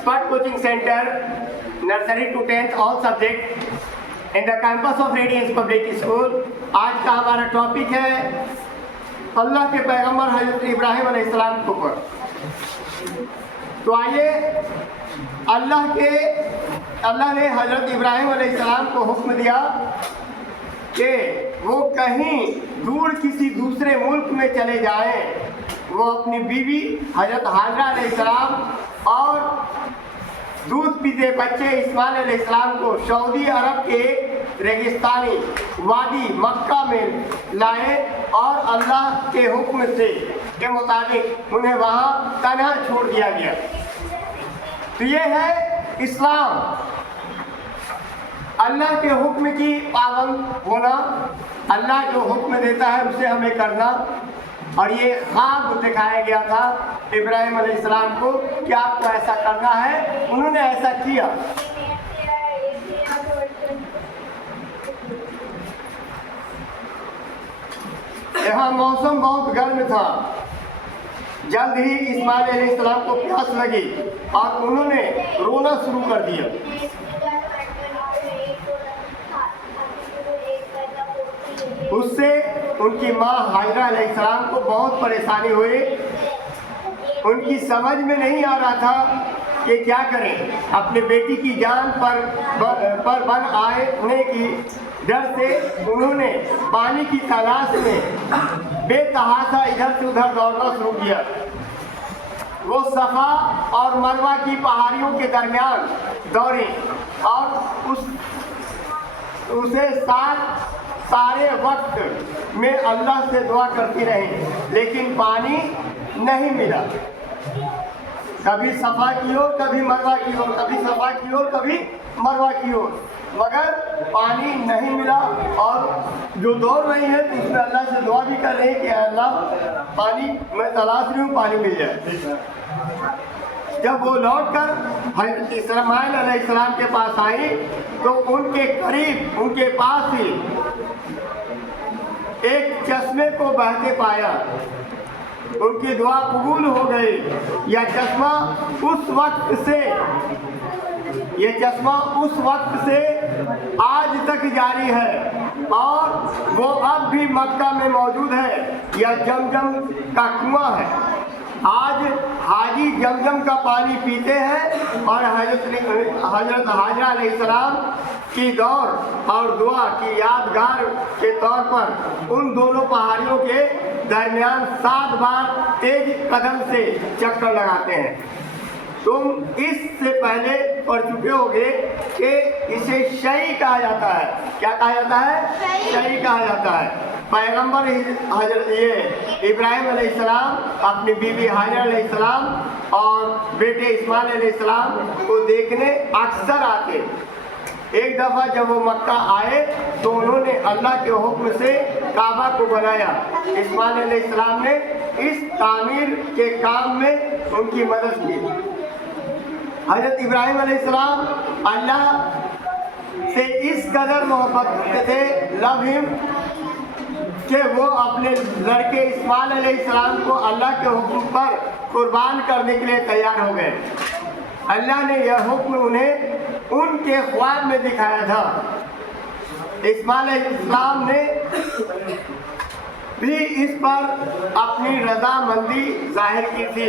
expert coaching center, nursery to 10th, all subject in the campus of Radiance Public School. आज का हमारा topic है अल्लाह के पैगंबर हज़रत इब्राहिम अलैहिस्सलाम के ऊपर। तो आइए, अल्लाह ने हज़रत इब्राहिम अलैहिस्सलाम को हुक्म दिया कि वो कहीं दूर किसी दूसरे मुल्क में चले जाएं। वो अपनी बीवी हज़रत हाजरा अलैहिस्सलाम और दूध पीते बच्चे इस्माइल अलैहिस्सलाम को सऊदी अरब के रेगिस्तानी वादी मक्का में लाए और अल्लाह के हुक्म के मुताबिक उन्हें वहाँ तन्हा छोड़ दिया गया। तो ये है इस्लाम, अल्लाह के हुक्म की पाबंद होना, अल्लाह जो हुक्म देता है उसे हमें करना। और ये ख्वाब दिखाया गया था इब्राहिम अलैहिस्सलाम को कि आपको ऐसा करना है, उन्होंने ऐसा किया। यहाँ मौसम बहुत गर्म था, जल्द ही इस्माइल अलैहिस्सलाम को प्यास लगी और उन्होंने रोना शुरू कर दिया। उससे उनकी माँ हाजरा अलैहिस्सलाम को बहुत परेशानी हुई। उनकी समझ में नहीं आ रहा था कि क्या करें। अपने बेटी की जान पर बन आने की डर से उन्होंने पानी की तलाश में बेतहाशा इधर से उधर दौड़ना शुरू किया। वो सफ़ा और मरवा की पहाड़ियों के दरमियान दौड़ी और उसे सारे वक्त में अल्लाह से दुआ करती रही, लेकिन पानी नहीं मिला। कभी सफ़ा की ओर, कभी मरवा की ओर, कभी सफ़ा की ओर, कभी मरवा की ओर, मगर पानी नहीं मिला। और जो दौड़ रही है तो उसमें अल्लाह से दुआ भी कर रही है कि अल्लाह पानी मैं तलाश रही हूँ, पानी मिल जाए। जब वो लौटकर हज़रत इस्माइल अलैहिस्सलाम के पास आई तो उनके करीब, उनके पास ही एक चश्मे को बहते पाया। उनकी दुआ कबूल हो गई। यह चश्मा उस वक्त से आज तक जारी है और वो अब भी मक्का में मौजूद है। यह जमजम का कुआं है। आज हाजी जमजम का पानी पीते हैं और हज़रत हाजरा अलैहिस्सलाम की दौड़ और दुआ की यादगार के तौर पर उन दोनों पहाड़ियों के दरमियान 7 बार तेज कदम से चक्कर लगाते हैं। तुम इससे पहले पढ़ चुके होगे कि इसे शई कहा जाता है। क्या कहा जाता है? शई कहा जाता है। पैगंबर हज़रत इब्राहिम अलैहिस्सलाम अपनी बीवी हाजरा अलैहिस्सलाम और बेटे इस्माइल अलैहिस्सलाम को देखने अक्सर आते। एक दफ़ा जब वो मक्का आए तो उन्होंने अल्लाह के हुक्म से काबा को बनाया। इस्माइल अलैहिस्सलाम ने इस तामीर के काम में उनकी मदद की। हज़रत इब्राहिम अलैहिस्सलाम अल्लाह से इस कदर मोहब्बत करते थे, लव हिम, कि वो अपने लड़के इस्माइल अलैहिस्सलाम को अल्लाह के हुक्म पर कुर्बान करने के लिए तैयार हो गए। अल्लाह ने यह हुक्म उन्हें उनके ख्वाब में दिखाया था। इस्माइल अलैहिस्सलाम ने भी इस पर अपनी रज़ामंदी जाहिर की थी।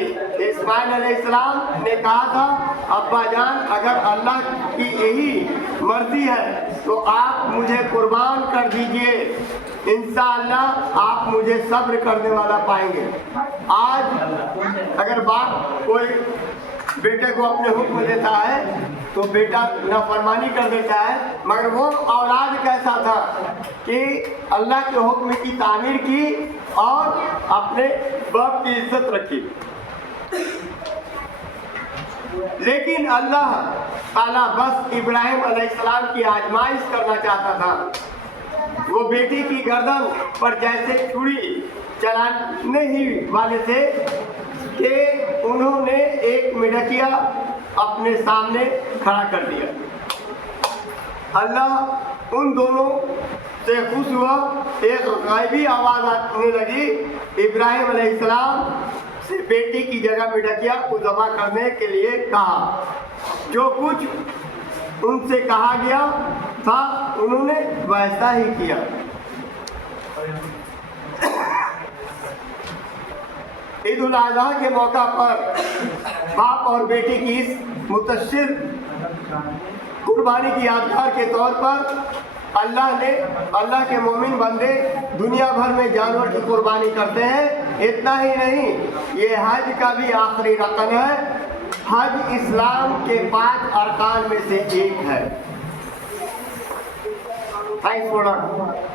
इस्माइल अलैहिस्सलाम ने कहा था, अब्बा जान, अगर अल्लाह की यही मर्जी है तो आप मुझे कुर्बान कर दीजिए, इंशाअल्लाह आप मुझे सब्र करने वाला पाएंगे। आज अगर बाप कोई बेटे को अपने हुक्म देता है तो बेटा नाफरमानी कर देता है, मगर वो औलाद कैसा था कि अल्लाह के हुक्म की तामीर की और अपने बाप की इज्जत रखी। लेकिन अल्लाह ताला बस इब्राहिम अलैहिस्सलाम की आजमाइश करना चाहता था। वो बेटी की गर्दन पर जैसे छुरी चलाने ही वाले थे कि उन्होंने एक मिडकिया अपने सामने खड़ा कर दिया। अल्लाह उन दोनों से खुश हुआ। एक गायबी आवाज़ आने लगी, इब्राहिम अलैहिस्सलाम से बेटी की जगह मिडकिया को जमा करने के लिए कहा। जो कुछ उनसे कहा गया था उन्होंने वैसा ही किया। ईद उल अजहा के मौका पर बाप और बेटी की इस मुतस्सिर कुर्बानी की यादगार के तौर पर अल्लाह के मोमिन बंदे दुनिया भर में जानवर की कुर्बानी करते हैं। इतना ही नहीं, ये हज का भी आखिरी रकन है। हज इस्लाम के 5 अरकान में से एक है। Thanks for